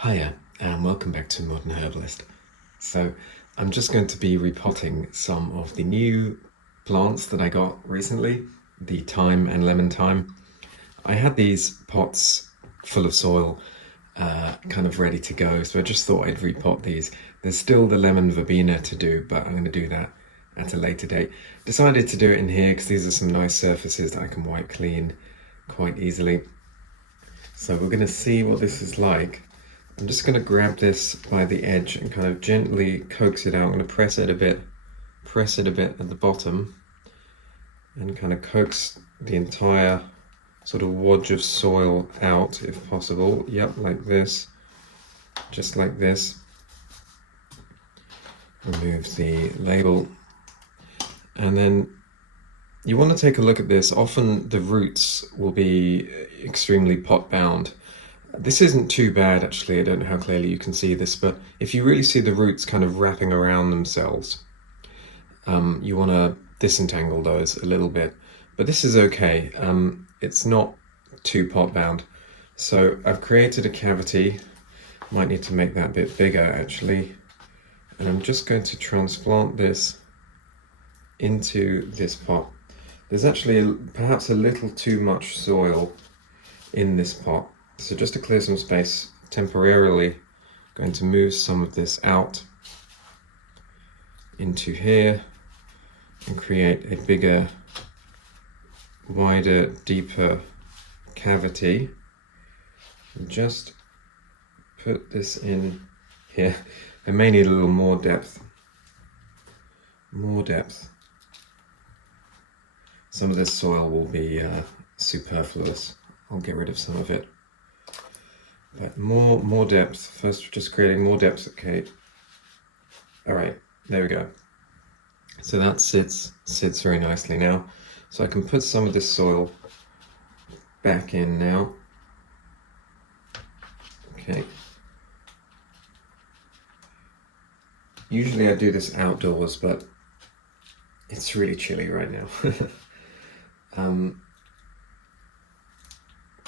Hiya, and welcome back to Modern Herbalist. So, I'm just going to be repotting some of the new plants that I got recently, the Thyme and Lemon Thyme. I had these pots full of soil, kind of ready to go, so I just thought I'd repot these. There's still the lemon verbena to do, but I'm going to do that at a later date. Decided to do it in here because these are some nice surfaces that I can wipe clean quite easily. So we're going to see what this is like. I'm just going to grab this by the edge and kind of gently coax it out. I'm going to press it a bit at the bottom and kind of coax the entire sort of wodge of soil out if possible. Yep, like this, just like this. Remove the label, and then you want to take a look at this. Often the roots will be extremely pot bound. This isn't too bad actually, I don't know how clearly you can see this, but if you really see the roots kind of wrapping around themselves, you want to disentangle those a little bit, but this is okay. It's not too pot bound. So I've created a cavity, might need to make that a bit bigger actually, and I'm just going to transplant this into this pot. There's actually perhaps a little too much soil in this pot. So just to clear some space temporarily, I'm going to move some of this out into here and create a bigger, wider, deeper cavity. And just put this in here. I may need a little more depth. Some of this soil will be superfluous. I'll get rid of some of it. But more depth. First, we're just creating more depth. Okay. All right, there we go. So that sits very nicely now. So I can put some of this soil back in now. Okay. Usually I do this outdoors, but it's really chilly right now.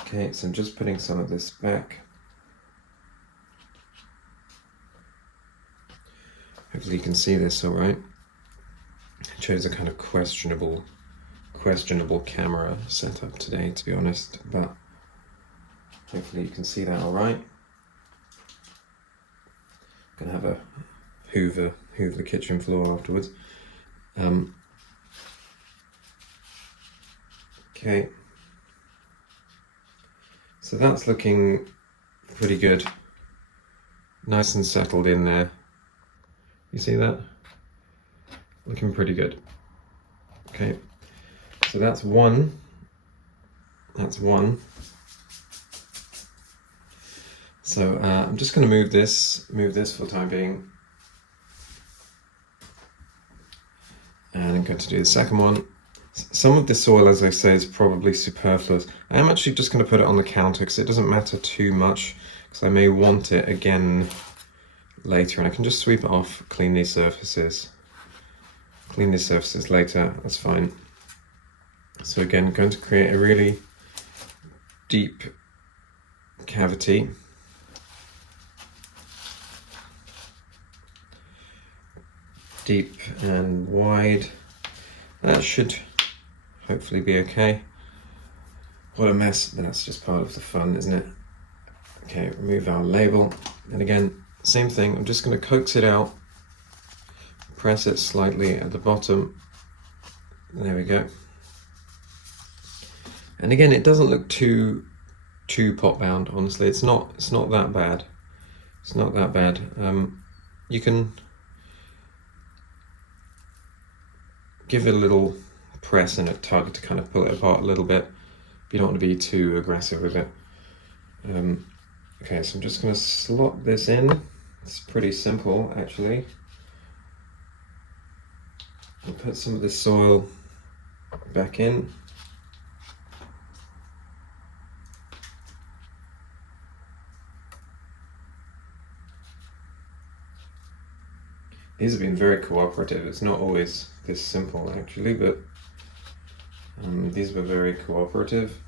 Okay, so I'm just putting some of this back. Hopefully you can see this all right. I chose a kind of questionable camera setup today, to be honest, but hopefully you can see that all right. I'm gonna have a hoover the kitchen floor afterwards. Okay, so that's looking pretty good, nice and settled in there. You see that? Looking pretty good. Okay, so that's one. So I'm just going to move this for the time being, and I'm going to do the second one. Some of the soil, as I say, is probably superfluous. I am actually just going to put it on the counter because it doesn't matter too much, because I may want it again later, and I can just sweep it off, clean these surfaces later, that's fine. So again, going to create a really deep cavity. Deep and wide. That should hopefully be okay. What a mess, but that's just part of the fun, isn't it? Okay, remove our label, and again, same thing, I'm just going to coax it out, press it slightly at the bottom, there we go. And again, it doesn't look too pot bound, honestly. It's not that bad. It's not that bad. You can give it a little press and a tug to kind of pull it apart a little bit, but you don't want to be too aggressive with it. Okay, so I'm just going to slot this in. It's pretty simple, actually. I'll put some of this soil back in. These have been very cooperative. It's not always this simple, actually, but these were very cooperative.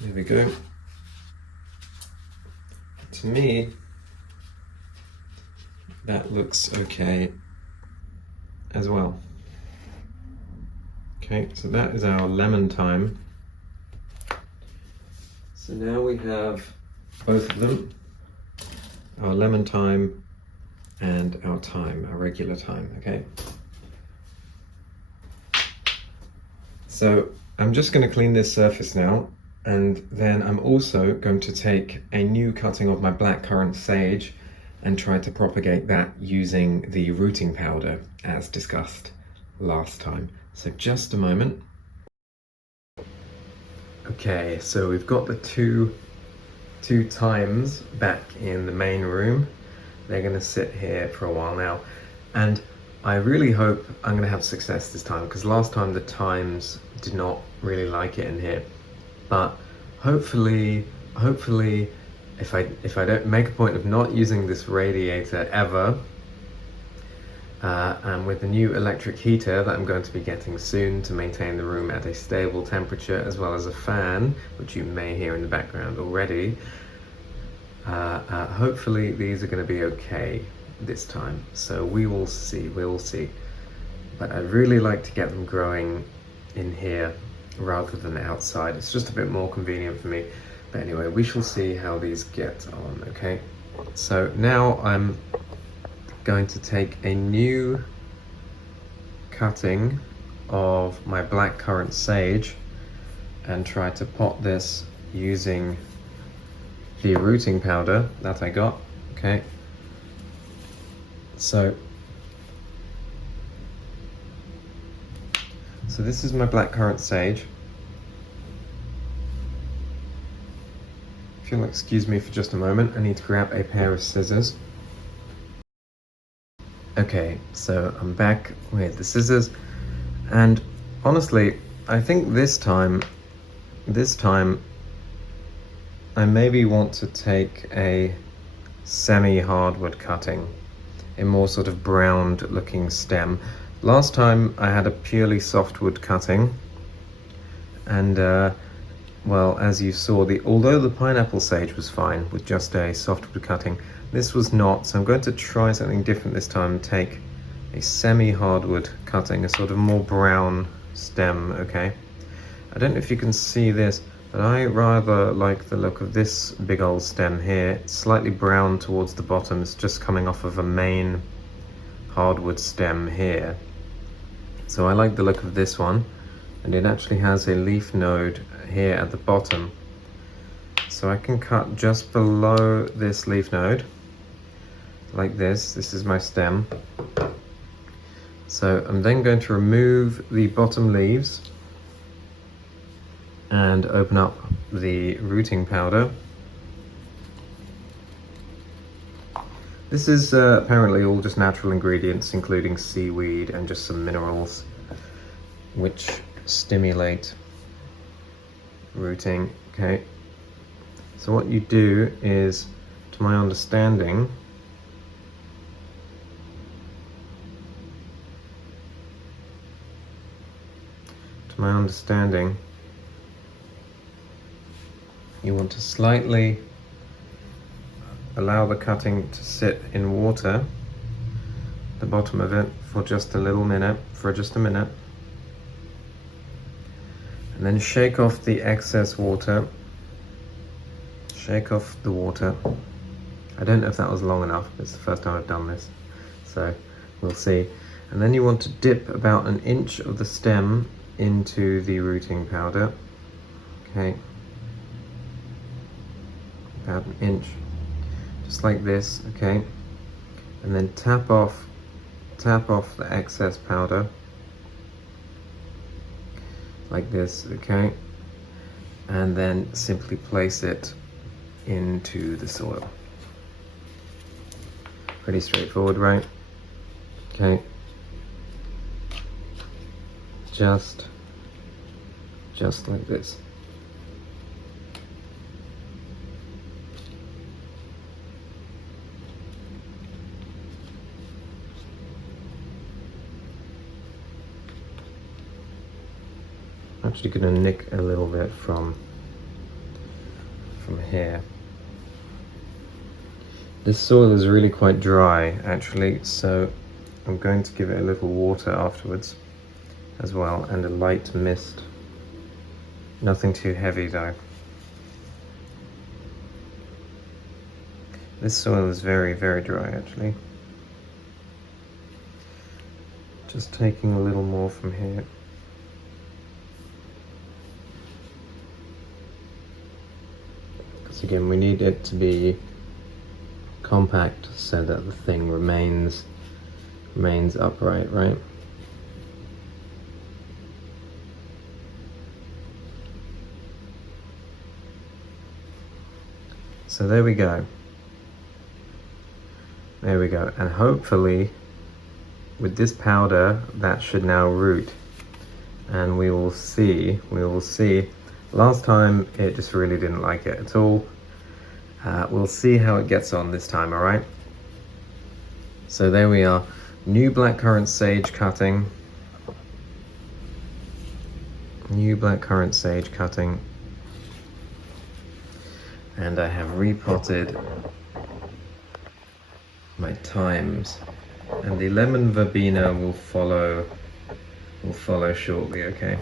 There we go. To me, that looks okay as well. Okay, so that is our lemon thyme. So now we have both of them, our lemon thyme and our thyme, our regular thyme, okay? So I'm just going to clean this surface now, and then I'm also going to take a new cutting of my blackcurrant sage and try to propagate that using the rooting powder as discussed last time. So just a moment. Okay, so we've got the two thymes back in the main room. They're going to sit here for a while now, and I really hope I'm going to have success this time, because last time the thymes did not really like it in here. But hopefully if I don't make a point of not using this radiator ever, and with the new electric heater that I'm going to be getting soon to maintain the room at a stable temperature, as well as a fan, which you may hear in the background already, hopefully these are going to be okay this time. So we will see, But I'd really like to get them growing in here rather than outside. It's just a bit more convenient for me. But anyway, we shall see how these get on, okay? So now I'm going to take a new cutting of my blackcurrant sage and try to pot this using the rooting powder that I got, okay? So this is my blackcurrant sage. If you'll excuse me for just a moment, I need to grab a pair of scissors. Okay, so I'm back with the scissors, and honestly, I think this time I maybe want to take a semi-hardwood cutting, a more sort of browned looking stem. Last time I had a purely softwood cutting, and well, as you saw, although the pineapple sage was fine with just a softwood cutting, this was not. So I'm going to try something different this time and take a semi-hardwood cutting, a sort of more brown stem, okay? I don't know if you can see this, but I rather like the look of this big old stem here. It's slightly brown towards the bottom. It's just coming off of a main hardwood stem here. So I like the look of this one, and it actually has a leaf node here at the bottom. So I can cut just below this leaf node, like this. This is my stem. So I'm then going to remove the bottom leaves and open up the rooting powder. This is apparently all just natural ingredients, including seaweed and just some minerals which stimulate rooting, okay? So what you do is, to my understanding, you want to slightly allow the cutting to sit in water, the bottom of it, for just a minute, and then shake off the excess water. Shake off the water. I don't know if that was long enough. It's the first time I've done this, so we'll see. And then you want to dip about 1 inch of the stem into the rooting powder, okay? About 1 inch, just like this, okay? And then tap off the excess powder, like this, okay? And then simply place it into the soil. Pretty straightforward, right? Okay. Just like this. I'm actually going to nick a little bit from from here. This soil is really quite dry actually, so I'm going to give it a little water afterwards as well, and a light mist. Nothing too heavy though. This soil is very, very dry actually. Just taking a little more from here. Because again, we need it to be compact so that the thing remains upright, right? So there we go. There we go. And hopefully with this powder that should now root, and we will see. Last time it just really didn't like it at all. We'll see how it gets on this time, all right? So there we are, new blackcurrant sage cutting. New blackcurrant sage cutting. And I have repotted my thymes. And the lemon verbena will follow shortly, okay?